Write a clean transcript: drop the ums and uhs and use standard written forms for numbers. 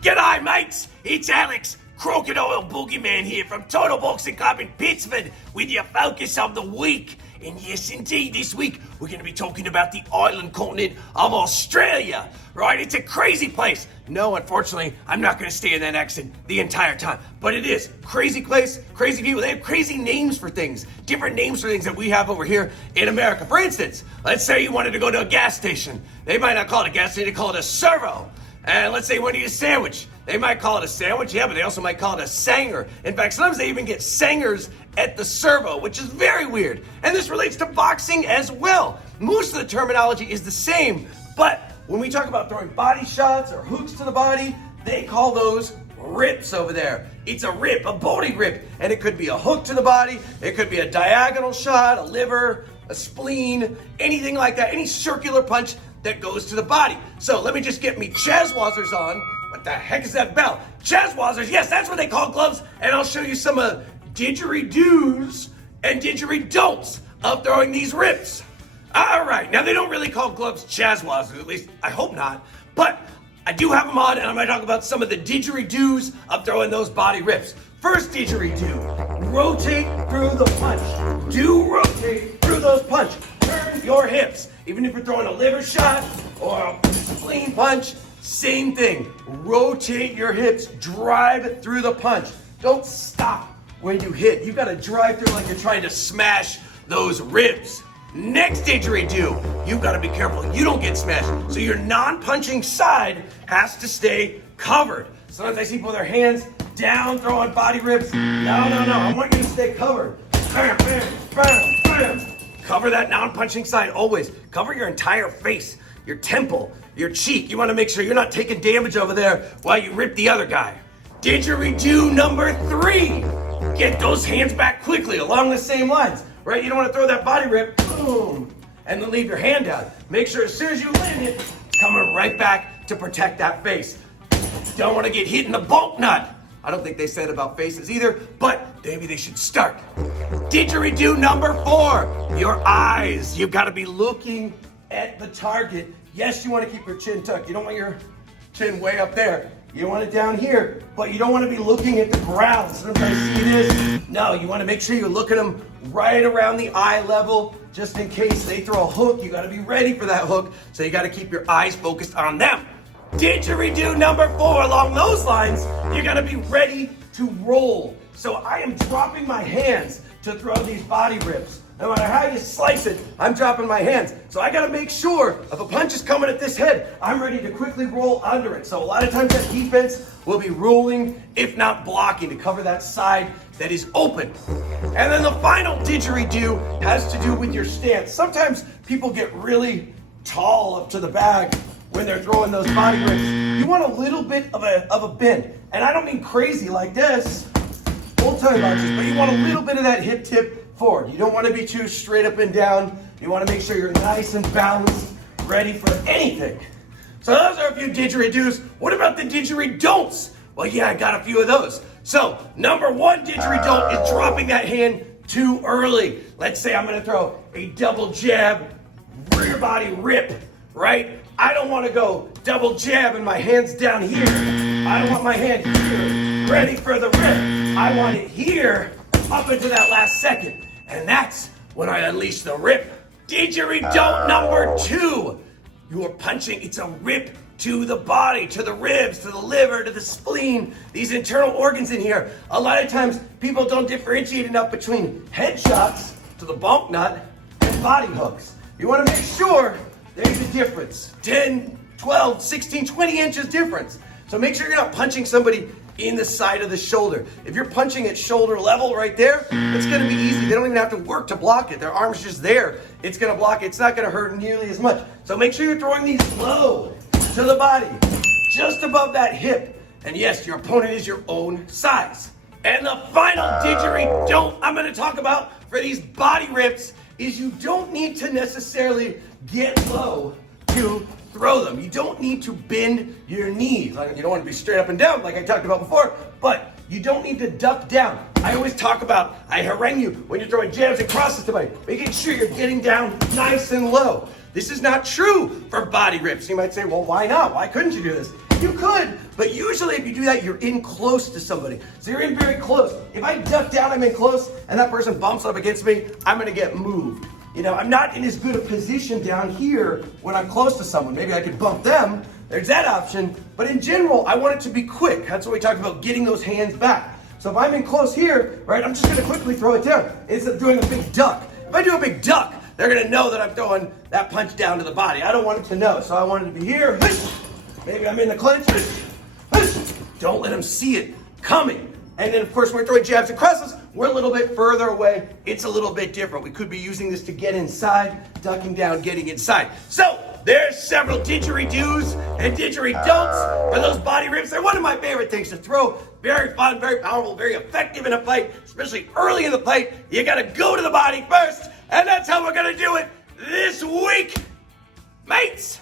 G'day, mates! It's Alex, Crocodile Boogeyman here from Total Boxing Club in Pittsford with your focus of the week. And yes, indeed, this week we're going to be talking about the island continent of Australia, right? It's a crazy place. No, unfortunately, I'm not going to stay in that accent the entire time, but it is. Crazy place, crazy people. They have crazy names for things, different names for things that we have over here in America. For instance, let's say you wanted to go to a gas station. They might not call it a gas station, they call it a servo. And let's say you want to eat a sandwich. They might call it a sandwich, yeah, but they also might call it a sanger. In fact, sometimes they even get sangers at the servo, which is very weird. And this relates to boxing as well. Most of the terminology is the same, but when we talk about throwing body shots or hooks to the body, they call those rips over there. It's a rip, a body rip, and it could be a hook to the body, it could be a diagonal shot, a liver, a spleen, anything like that, any circular punch that goes to the body. So let me just get me Chazwazzers on. What the heck is that bell? Chazwazzers, yes, that's what they call gloves, and I'll show you some didgeridoos and didgeridon'ts of throwing these rips. All right, now they don't really call gloves Chazwazzers, at least I hope not, but I do have them on, and I'm going to talk about some of the didgeridoos of throwing those body rips. First didgeridoo, rotate through the punch. Do rotate through those punch. Turn your hips. Even if you're throwing a liver shot or a spleen punch, same thing. Rotate your hips, drive through the punch. Don't stop when you hit. You gotta drive through like you're trying to smash those ribs. Next didgeridoo, you've gotta be careful you don't get smashed. So your non-punching side has to stay covered. Sometimes I see people with their hands down throwing body rips. No, I want you to stay covered. Bam, bam, bam, bam. Cover that non-punching side always. Cover your entire face, your temple, your cheek. You want to make sure you're not taking damage over there while you rip the other guy. Didgeridoo number 3. Get those hands back quickly along the same lines, right? You don't want to throw that body rip, boom, and then leave your hand down. Make sure as soon as you land it, it's coming right back to protect that face. Don't want to get hit in the bolt nut. I don't think they said about faces either, but maybe they should start. Didgeridoo number 4, your eyes. You've got to be looking at the target. Yes, you want to keep your chin tucked. You don't want your chin way up there. You want it down here, but you don't want to be looking at the ground. Sometimes I see this. No, you want to make sure you look at them right around the eye level, just in case they throw a hook. You got to be ready for that hook, so you got to keep your eyes focused on them. Didgeridoo number 4, along those lines, you're gonna be ready to roll. So I am dropping my hands to throw these body rips. No matter how you slice it, I'm dropping my hands. So I gotta make sure if a punch is coming at this head, I'm ready to quickly roll under it. So a lot of times that defense will be rolling, if not blocking, to cover that side that is open. And then the final didgeridoo has to do with your stance. Sometimes people get really tall up to the bag when they're throwing those body rips. You want a little bit of a bend. And I don't mean crazy like this, old time boxers, but you want a little bit of that hip tip forward. You don't want to be too straight up and down. You want to make sure you're nice and balanced, ready for anything. So those are a few didgeridoos. What about the didgeridon'ts? Well, yeah, I got a few of those. So number 1 didgeridon't is dropping that hand too early. Let's say I'm going to throw a double jab, rear body rip, right? I don't want to go double jab and my hand's down here. I don't want my hand here, ready for the rip. I want it here, up into that last second. And that's when I unleash the rip. Didgeridoo number 2. You're punching, it's a rip to the body, to the ribs, to the liver, to the spleen, these internal organs in here. A lot of times people don't differentiate enough between headshots to the bump nut and body hooks. You want to make sure there's a difference. 10, 12, 16, 20 inches difference. So make sure you're not punching somebody in the side of the shoulder. If you're punching at shoulder level right there, it's going to be easy. They don't even have to work to block it. Their arm's just there. It's going to block it. It's not going to hurt nearly as much. So make sure you're throwing these low to the body, just above that hip. And yes, your opponent is your own size. And the final didgeridoo I'm going to talk about for these body rips is you don't need to necessarily get low to throw them. You don't need to bend your knees. You don't want to be straight up and down like I talked about before, but you don't need to duck down. I always talk about, I harangue you when you're throwing jabs and crosses to body, making sure you're getting down nice and low. This is not true for body rips. You might say, well, why not? Why couldn't you do this? You could, but usually if you do that, you're in close to somebody. So you're in very close. If I duck down, I'm in close, and that person bumps up against me, I'm gonna get moved. You know, I'm not in as good a position down here when I'm close to someone. Maybe I could bump them. There's that option. But in general, I want it to be quick. That's what we talked about, getting those hands back. So if I'm in close here, right, I'm just gonna quickly throw it down instead of doing a big duck. If I do a big duck, they're gonna know that I'm throwing that punch down to the body. I don't want it to know, so I want it to be here. Maybe I'm in the clinch. Don't let them see it coming. And then, of course, when we're throwing jabs and crosses, we're a little bit further away. It's a little bit different. We could be using this to get inside, ducking down, getting inside. So there's several didgeridoos and didgeridon'ts for those body rips. They're one of my favorite things to throw. Very fun, very powerful, very effective in a fight, especially early in the fight. You gotta go to the body first, and that's how we're gonna do it this week, mates.